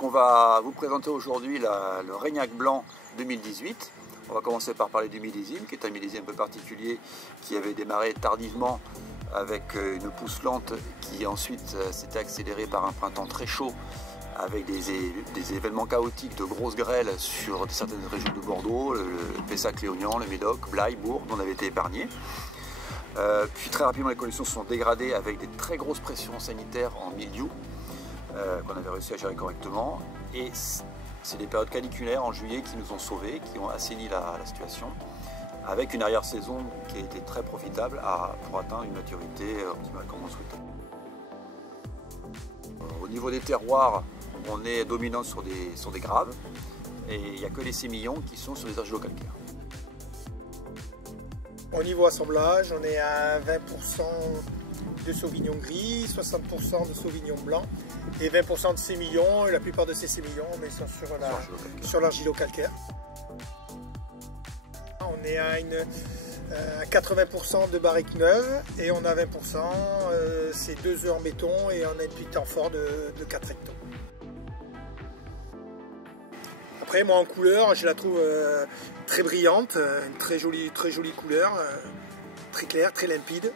Donc on va vous présenter aujourd'hui le Reignac blanc 2018. On va commencer par parler du millésime, qui est un millésime un peu particulier, qui avait démarré tardivement avec une pousse lente qui ensuite s'était accélérée par un printemps très chaud avec des événements chaotiques de grosses grêles sur certaines régions de Bordeaux, le Pessac-Léognan, le Médoc, Blaye, Bourg, dont on avait été épargnés. Puis très rapidement les conditions se sont dégradées avec des très grosses pressions sanitaires en mildiou qu'on avait réussi à gérer correctement. Et c'est des périodes caniculaires en juillet qui nous ont sauvés, qui ont assaini la situation, avec une arrière-saison qui a été très profitable pour atteindre une maturité optimale comme on le souhaitait. Au niveau des terroirs, on est dominant sur des graves et il n'y a que les sémillons qui sont sur les argilo-calcaires. Au niveau assemblage, on est à 20% de sauvignon gris, 60% de sauvignon blanc et 20% de sémillon. Et la plupart de ces sémillons, on est sur l'argilo-calcaire. On est à 80% de barrique neuve et on a 20%, c'est 2 œufs en béton et on a une petite amphore de 4 hectos. Après, moi en couleur, je la trouve très brillante, une très jolie couleur, très claire, très limpide.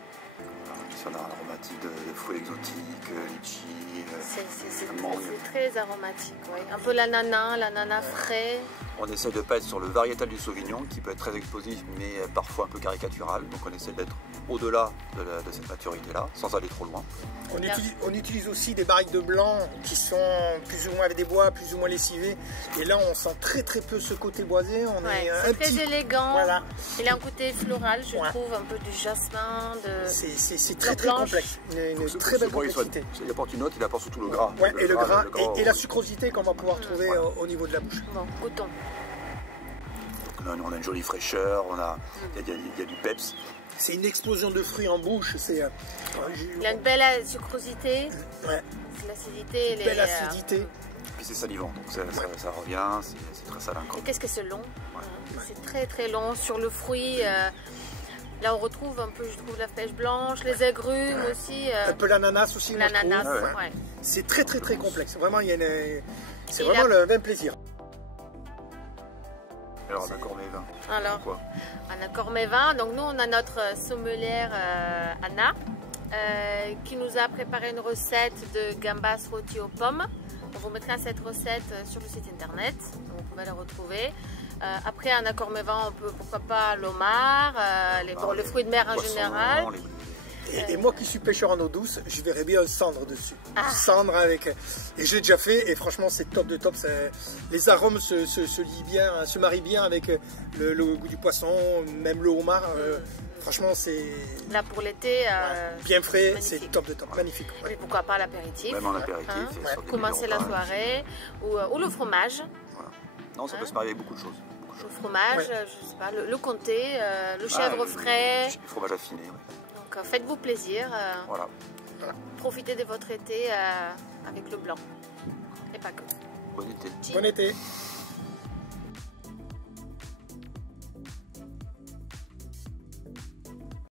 Sur l'aromatique de fruits exotiques, litchi. C'est très aromatique, oui. Un peu l'ananas frais. On essaie de ne pas être sur le variétal du Sauvignon qui peut être très explosif mais parfois un peu caricatural. Donc on essaie d'être au-delà de cette maturité-là, sans aller trop loin. On utilise aussi des barriques de blanc qui sont plus ou moins avec des bois plus ou moins lessivés. Et là on sent très peu ce côté boisé. C'est très élégant. Voilà. Il a un côté floral, je trouve, un peu du jasmin. C'est très complexe. Une très belle complexité. Il apporte une note, il apporte surtout le gras. Ouais, et le gras et la sucrosité qu'on va pouvoir trouver au niveau de la bouche. Bon, goûtons. Donc là, on a une jolie fraîcheur, il y a du peps. C'est une explosion de fruits en bouche. Il a une belle sucrosité. Ouais. L'acidité. Belle acidité. Et puis c'est salivant, donc ça revient, c'est très salin. Et qu'est-ce que c'est long? C'est très long sur le fruit. Là on retrouve un peu, je trouve, la pêche blanche, les agrumes aussi. Un peu l'ananas aussi. L'ananas, ouais. C'est très complexe. Vraiment, c'est vraiment le même plaisir. Alors, un accord mes vins. Alors, un accord mes vins. Donc, nous, on a notre sommelière Anna qui nous a préparé une recette de gambas rôties aux pommes. On vous mettra cette recette sur le site internet. Donc, vous pouvez la retrouver. Après, un accord mes vins, on peut pourquoi pas l'homard, les fruits de mer en général. Et moi qui suis pêcheur en eau douce, je verrais bien un cendre dessus. Cendre avec. Et je l'ai déjà fait et franchement c'est top de top. Les arômes se lient bien, se marient bien avec le goût du poisson, même le homard. Franchement c'est. Là pour l'été. Bien frais, c'est top de top, magnifique. Et pourquoi pas l'apéritif. Même en apéritif. Pour commencer la soirée. Ou le fromage. Voilà. Non, ça peut se marier avec beaucoup de choses. Le fromage, je sais pas, le comté, le chèvre frais. Le fromage affiné. Donc faites-vous plaisir. Voilà. Profitez de votre été avec le blanc. Et pas que. Bon été. Bon été.